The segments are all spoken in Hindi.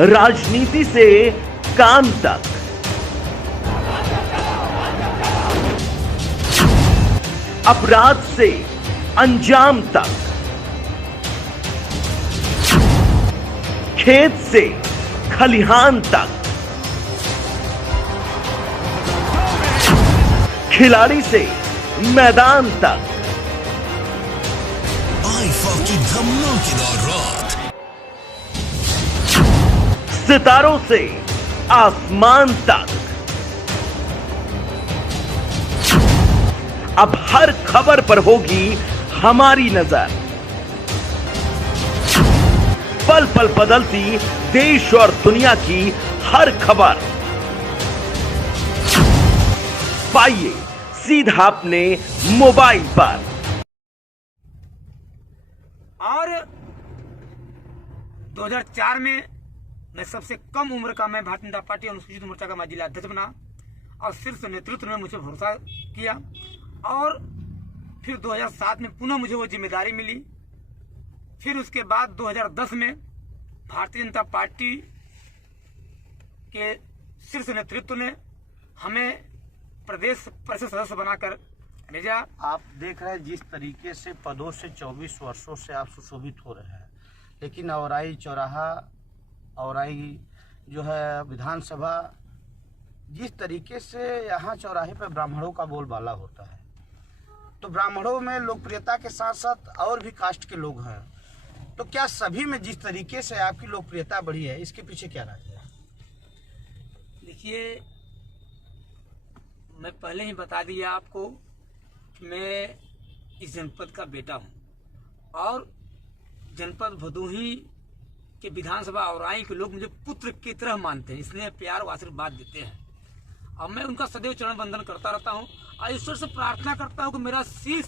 राजनीति से काम तक, अपराध से अंजाम तक, खेत से खलिहान तक, खिलाड़ी से मैदान तक, आईफा की धमाकेदार रात, सितारों से आसमान तक, अब हर खबर पर होगी हमारी नजर। पल पल बदलती देश और दुनिया की हर खबर पाइए सीधा अपने मोबाइल पर। और 2004 में मैं सबसे कम उम्र का मैं भारतीय जनता पार्टी अनुसूचित मोर्चा का मैं जिला अध्यक्ष बना और शीर्ष नेतृत्व ने मुझे भरोसा किया और फिर 2007 में पुनः मुझे वो जिम्मेदारी मिली। फिर उसके बाद 2010 में भारतीय जनता पार्टी के शीर्ष नेतृत्व ने हमें प्रदेश परिषद सदस्य बनाकर भेजा। आप देख रहे हैं जिस तरीके से पदों से 24 वर्षों से आप सुशोभित हो रहे हैं, लेकिन औराई चौराहा औराई जो है विधानसभा, जिस तरीके से यहाँ चौराहे पर ब्राह्मणों का बोलबाला होता है, तो ब्राह्मणों में लोकप्रियता के साथ साथ और भी कास्ट के लोग हैं, तो क्या सभी में जिस तरीके से आपकी लोकप्रियता बढ़ी है, इसके पीछे क्या राज है? देखिए, मैं पहले ही बता दिया आपको कि मैं इस जनपद का बेटा हूं और जनपद भदोही के विधानसभा औराई के लोग मुझे पुत्र की तरह मानते हैं, इसलिए प्यार व आशीर्वाद देते हैं। अब मैं उनका सदैव चरण वंदन करता रहता हूं और ईश्वर से प्रार्थना करता हूं कि मेरा शीश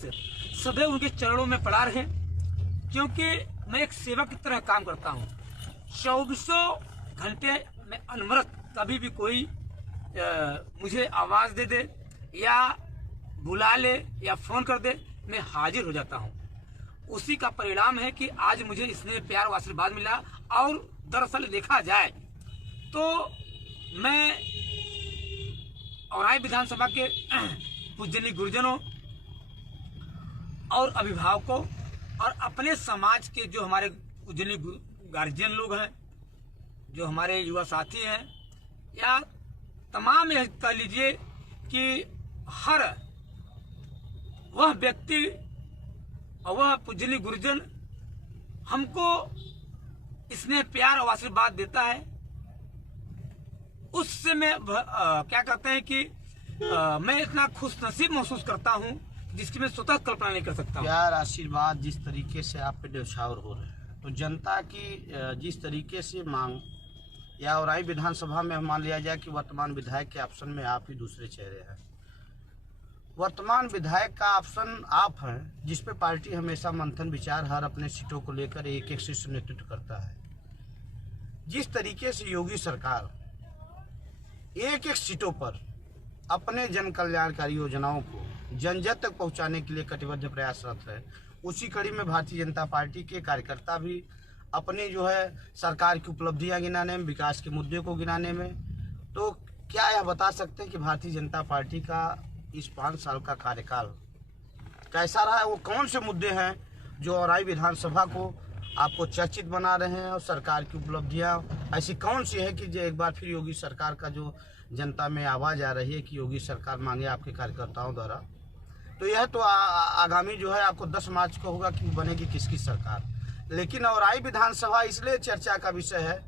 सदैव उनके चरणों में पड़ा रहे, क्योंकि मैं एक सेवक की तरह काम करता हूं। 24 घंटे में अनवरत कभी भी कोई मुझे आवाज दे दे या बुला ले या फोन कर दे, मैं हाजिर हो जाता हूं। उसी का परिणाम है कि आज मुझे इसमें प्यार व आशीर्वाद मिला। और दरअसल देखा जाए तो मैं औराई विधानसभा के पूजनीय गुरुजनों और अभिभावकों और अपने समाज के जो हमारे पूजनीय गार्जियन लोग हैं, जो हमारे युवा साथी हैं, या तमाम यह कह लीजिए कि हर वह व्यक्ति और वह पूजनीय गुरुजन हमको इसने प्यार और आशीर्वाद देता है, उससे मैं क्या कहते हैं कि मैं इतना खुश नसीब महसूस करता हूं जिसकी मैं स्वतः कल्पना नहीं कर सकता। प्यार आशीर्वाद जिस तरीके से आप पे न्यौछावर हो रहे हैं, तो जनता की जिस तरीके से मांग, या औराई विधानसभा में मान लिया जाए कि वर्तमान विधायक के ऑप्शन में आप ही दूसरे चेहरे हैं। वर्तमान विधायक का ऑप्शन आप हैं, जिस पे पार्टी हमेशा मंथन विचार हर अपने सीटों को लेकर एक एक शीर्ष नेतृत्व करता है। जिस तरीके से योगी सरकार एक एक सीटों पर अपने जन कल्याणकारी योजनाओं को जन जन तक पहुंचाने के लिए कटिबद्ध प्रयासरत है, उसी कड़ी में भारतीय जनता पार्टी के कार्यकर्ता भी अपनी जो है सरकार की उपलब्धियां गिनाने में, विकास के मुद्दे को गिनाने में, तो क्या यह बता सकते हैं कि भारतीय जनता पार्टी का इस 5 साल का कार्यकाल कैसा रहा है? वो कौन से मुद्दे हैं जो औराई विधानसभा को आपको चर्चित बना रहे हैं, और सरकार की उपलब्धियां ऐसी कौन सी है कि जो एक बार फिर योगी सरकार का जो जनता में आवाज आ रही है कि योगी सरकार मांगे आपके कार्यकर्ताओं द्वारा, तो यह तो आगामी जो है आपको 10 मार्च को होगा कि बनेगी किसकी सरकार। लेकिन औराई विधानसभा इसलिए चर्चा का विषय है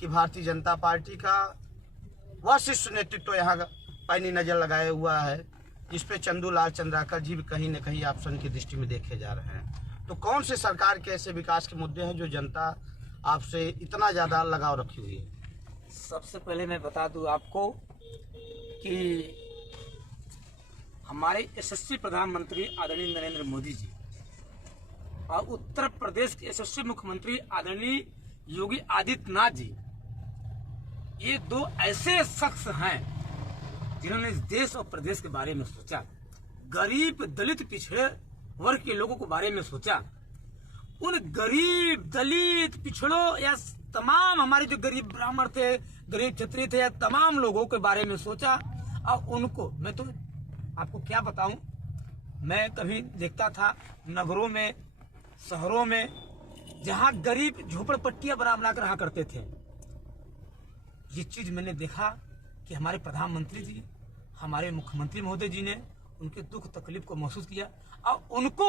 कि भारतीय जनता पार्टी का वह शीर्ष नेतृत्व यहाँ पैनी नजर लगाए हुआ है, जिसपे चंदूलाल चंद्राकर जी भी कहीं न कहीं ऑप्शन की दृष्टि में देखे जा रहे हैं। तो कौन से सरकार के ऐसे विकास के मुद्दे हैं जो जनता आपसे इतना ज्यादा लगाव रखी हुई है? सबसे पहले मैं बता दूं आपको कि हमारे यशस्वी प्रधानमंत्री आदरणीय नरेंद्र मोदी जी और उत्तर प्रदेश के यशस्वी मुख्यमंत्री आदरणीय योगी आदित्यनाथ जी, ये दो ऐसे शख्स हैं जिन्होंने इस देश और प्रदेश के बारे में सोचा, गरीब दलित पिछड़े वर्ग के लोगों के बारे में सोचा। उन गरीब दलित पिछड़ों या तमाम हमारे जो गरीब ब्राह्मण थे, गरीब क्षत्रिय थे, तमाम लोगों के बारे में सोचा। और उनको मैं तो आपको क्या बताऊं, मैं कभी देखता था नगरों में, शहरों में, जहां गरीब झोपड़पट्टियां बना कर रहा करते थे। ये चीज मैंने देखा कि हमारे प्रधानमंत्री जी, हमारे मुख्यमंत्री महोदय जी ने उनके दुख तकलीफ को महसूस किया और उनको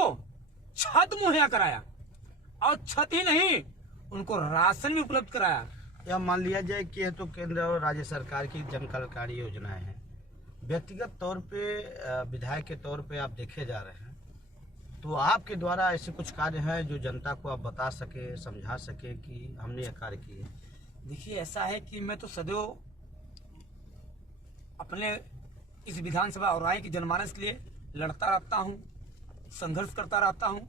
छत मुहैया कराया। और छत ही नहीं, उनको राशन भी उपलब्ध कराया। या मान लिया जाए कि यह तो केंद्र और राज्य सरकार की जन कल्याणकारी योजनाएं हैं। व्यक्तिगत तौर पे विधायक के तौर पे आप देखे जा रहे हैं, तो आपके द्वारा ऐसे कुछ कार्य हैं जो जनता को आप बता सके, समझा सके कि हमने यह कार्य किए? देखिए, ऐसा है कि मैं तो सदैव अपने इस विधानसभा और राय की जनमानस के लिए लड़ता रहता हूँ, संघर्ष करता रहता हूँ।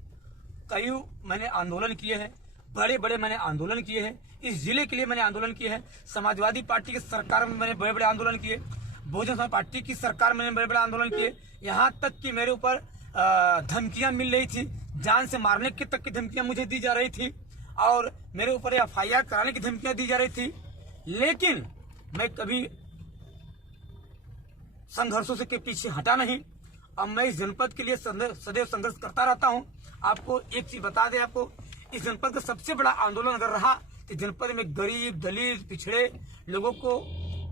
कई मैंने आंदोलन किए हैं, बड़े बड़े मैंने आंदोलन किए हैं। इस जिले के लिए मैंने आंदोलन किए हैं। समाजवादी पार्टी की सरकार में मैंने बड़े बड़े आंदोलन किए, बहुजन समाज पार्टी की सरकार में मैंने बड़े बड़े आंदोलन किए। यहाँ तक कि मेरे ऊपर धमकियां मिल रही थी, जान से मारने की तक की धमकियां मुझे दी जा रही थी और मेरे ऊपर FIR कराने की धमकियां दी जा रही थी। लेकिन मैं कभी संघर्षों से के पीछे हटा नहीं। अब मैं इस जनपद के लिए सदैव संघर्ष करता रहता हूं। आपको एक चीज बता दें, आपको इस जनपद का सबसे बड़ा आंदोलन अगर रहा तो जनपद में गरीब, दलित, पिछड़े लोगों को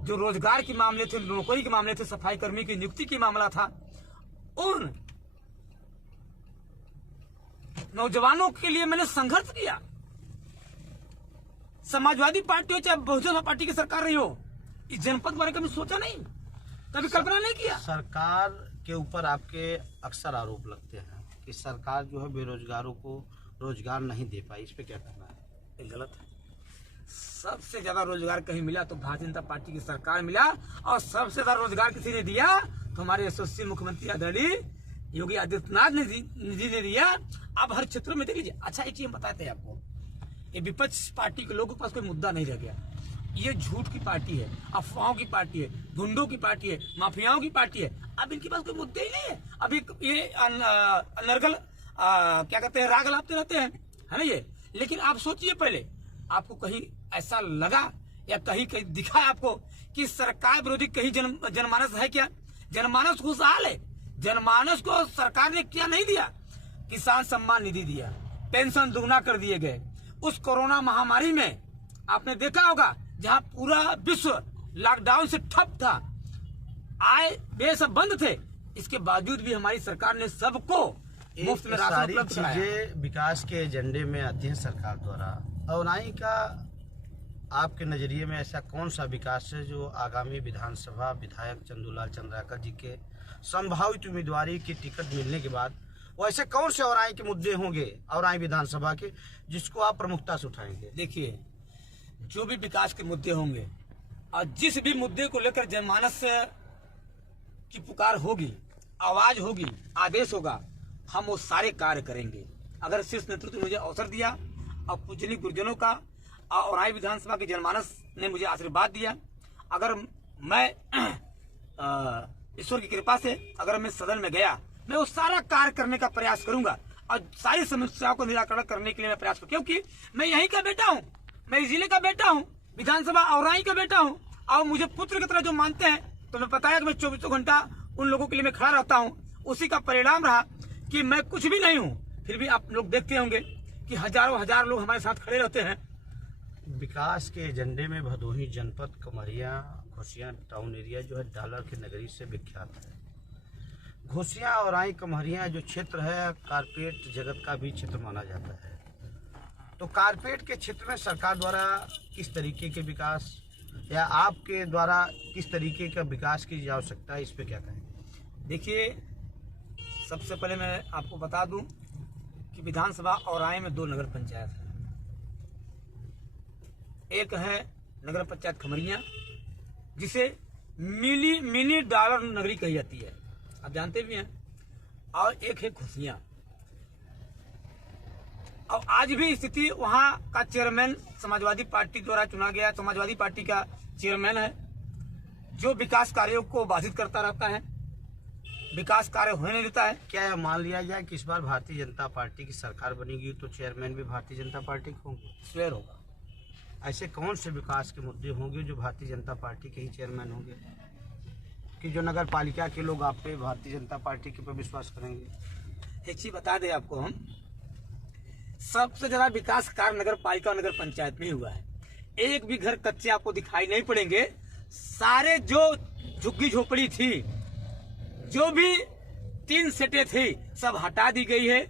जो रोजगार के मामले थे, नौकरी के मामले थे, सफाई कर्मी की नियुक्ति की मामला था, उन नौजवानों के लिए मैंने संघर्ष किया। समाजवादी पार्टी हो चाहे बहुजन समाज पार्टी की सरकार रही हो, इस जनपद के बारे में कभी सोचा नहीं, कभी कल्पना नहीं किया। सरकार के ऊपर आपके अक्सर आरोप लगते हैं कि सरकार जो है बेरोजगारों को रोजगार नहीं दे पाई, इस पे क्या कहना है? ये गलत है। सबसे ज्यादा रोजगार कहीं मिला तो भारतीय जनता पार्टी की सरकार मिला, और सबसे ज्यादा रोजगार किसी ने दिया तो हमारे यशस्वी मुख्यमंत्री आदरणीय योगी आदित्यनाथ जी ने दिया। अब हर क्षेत्र में देख लीजिए। अच्छा, एक चीज बताते हैं आपको, ये विपक्ष पार्टी के लोगों के पास कोई मुद्दा नहीं रह गया। ये झूठ की पार्टी है, अफवाहों की पार्टी है, गुंडों की पार्टी है, माफियाओं की पार्टी है। अब इनके पास कोई मुद्दे ही नहीं है। अब ये अनर्गल क्या कहते हैं, राग लापते रहते हैं, है ना ये। लेकिन आप सोचिए, पहले आपको कहीं ऐसा लगा या कहीं दिखा है आपको कि सरकार विरोधी कहीं जनमानस है क्या? जनमानस खुशहाल है। जनमानस को सरकार ने क्या नहीं दिया? किसान सम्मान निधि दिया, पेंशन दुगना कर दिए गए। उस कोरोना महामारी में आपने देखा होगा, जहां पूरा विश्व लॉकडाउन से ठप था, आय व्यय सब बंद थे, इसके बावजूद भी हमारी सरकार ने सबको मुफ्त में राशन उपलब्ध कराया। चीजें विकास के एजेंडे में आती हैं सरकार द्वारा। औराई का आपके नजरिए में ऐसा कौन सा विकास है जो आगामी विधानसभा विधायक चंदूलाल चंद्राकर जी के संभावित उम्मीदवारी की टिकट मिलने के बाद वो ऐसे कौन से औराई के मुद्दे होंगे औराई विधानसभा के जिसको आप प्रमुखता से उठाएंगे? देखिए, जो भी विकास के मुद्दे होंगे और जिस भी मुद्दे को लेकर जनमानस की पुकार होगी, आवाज होगी, आदेश होगा, हम वो सारे कार्य करेंगे। अगर शीर्ष नेतृत्व ने मुझे अवसर दिया और पूजनीय गुरुजनों का और औराई विधानसभा के जनमानस ने मुझे आशीर्वाद दिया, अगर मैं ईश्वर की कृपा से अगर मैं सदन में गया, मैं वो सारा कार्य करने का प्रयास करूंगा और सारी समस्याओं को निराकरण करने के लिए मैं प्रयास करूँ। क्योंकि मैं यहीं का बेटा हूँ, मैं इस जिले का बेटा हूँ, विधानसभा औराई का बेटा हूँ, और मुझे पुत्र की तरह जो मानते हैं, तो मैं पता है कि मैं 24 घंटा उन लोगों के लिए मैं खड़ा रहता हूँ। उसी का परिणाम रहा कि मैं कुछ भी नहीं हूँ, फिर भी आप लोग देखते होंगे कि हजारों हजार लोग हमारे साथ खड़े रहते हैं। विकास के एजेंडे में भदोही जनपद कमरिया घोसिया टाउन एरिया जो है डॉलर की नगरी से विख्यात है। घोसिया और आई कमरिया जो क्षेत्र है कारपेट जगत का भी क्षेत्र माना जाता है। तो कारपेट के क्षेत्र में सरकार द्वारा किस तरीके के विकास या आपके द्वारा किस तरीके का विकास की आवश्यकता है, इस पे क्या कहें? देखिए, सबसे पहले मैं आपको बता दूं कि विधानसभा औराई में 2 नगर पंचायत है। एक है नगर पंचायत खमरिया, जिसे मिनी डॉलर नगरी कही जाती है, आप जानते भी हैं, और एक है घोसिया। और आज भी स्थिति वहां का चेयरमैन समाजवादी पार्टी द्वारा चुना गया, समाजवादी पार्टी का चेयरमैन है, जो विकास कार्यों को बाधित करता रहता है, विकास कार्य होने नहीं देता है। क्या यह मान लिया जाए कि इस बार भारतीय जनता पार्टी की सरकार बनेगी तो चेयरमैन भी भारतीय जनता पार्टी के होंगे? स्वेर होगा, ऐसे कौन से विकास के मुद्दे होंगे जो भारतीय जनता पार्टी के ही चेयरमैन होंगे, कि जो नगर पालिका के लोग आप पे भारतीय जनता पार्टी के पे विश्वास करेंगे? एक चीज बता दें आपको, हम सबसे ज्यादा विकास कार्य नगर पालिका और नगर पंचायत में हुआ है। एक भी घर कच्चे आपको दिखाई नहीं पड़ेंगे। सारे जो झुग्गी झोपड़ी थी, जो भी 3 सेटें थी, सब हटा दी गई है।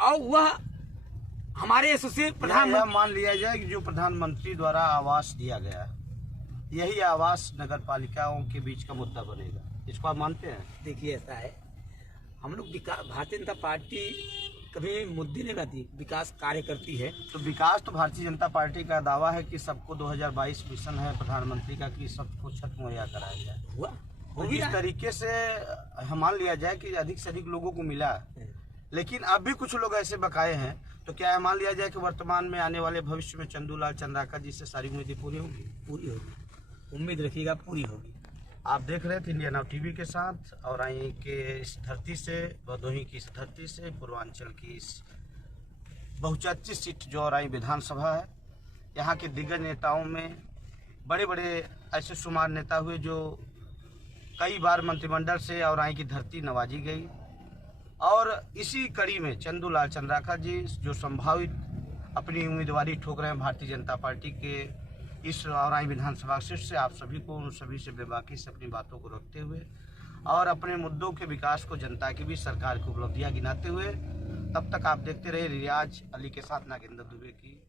और वह हमारे एसोसिएट प्रधानमंत्री, मान लिया जाए कि जो प्रधानमंत्री द्वारा आवास दिया गया, यही आवास नगर पालिकाओं के बीच का मुद्दा बनेगा, इसको आप मानते हैं? देखिए ऐसा है, हम लोग भारतीय जनता पार्टी कभी मुद्दे नहीं लाती, विकास कार्य करती है। तो विकास तो भारतीय जनता पार्टी का दावा है कि सबको 2022 मिशन है प्रधानमंत्री का कि सबको छत मुहैया कराया जाए। हुआ तो जिस तरीके से मान लिया जाए कि अधिक से अधिक लोगों को मिला, लेकिन अब भी कुछ लोग ऐसे बकाए हैं, तो क्या मान लिया जाए कि वर्तमान में आने वाले भविष्य में चंदूलाल चंद्राकर जी से सारी उम्मीदें पूरी होंगी? पूरी होगी, उम्मीद रखिएगा पूरी होगी। आप देख रहे थे इंडिया नाउ टीवी के साथ, और आई के इस धरती से, भदोही की इस धरती से, पूर्वांचल की इस बहुचर्चित सीट जो औराई विधानसभा है, यहाँ के दिग्गज नेताओं में बड़े बड़े ऐसे शुमार नेता हुए जो कई बार मंत्रिमंडल से औराई की धरती नवाजी गई। और इसी कड़ी में चंदूलाल चंद्राकर जी जो संभावित अपनी उम्मीदवारी ठोक रहे हैं भारतीय जनता पार्टी के इस औराई विधानसभा सीट से, आप सभी को उन सभी से बेबाकी से अपनी बातों को रखते हुए और अपने मुद्दों के विकास को जनता की भी, सरकार की उपलब्धियां गिनाते हुए, तब तक आप देखते रहे रियाज अली के साथ नागेंद्र दुबे की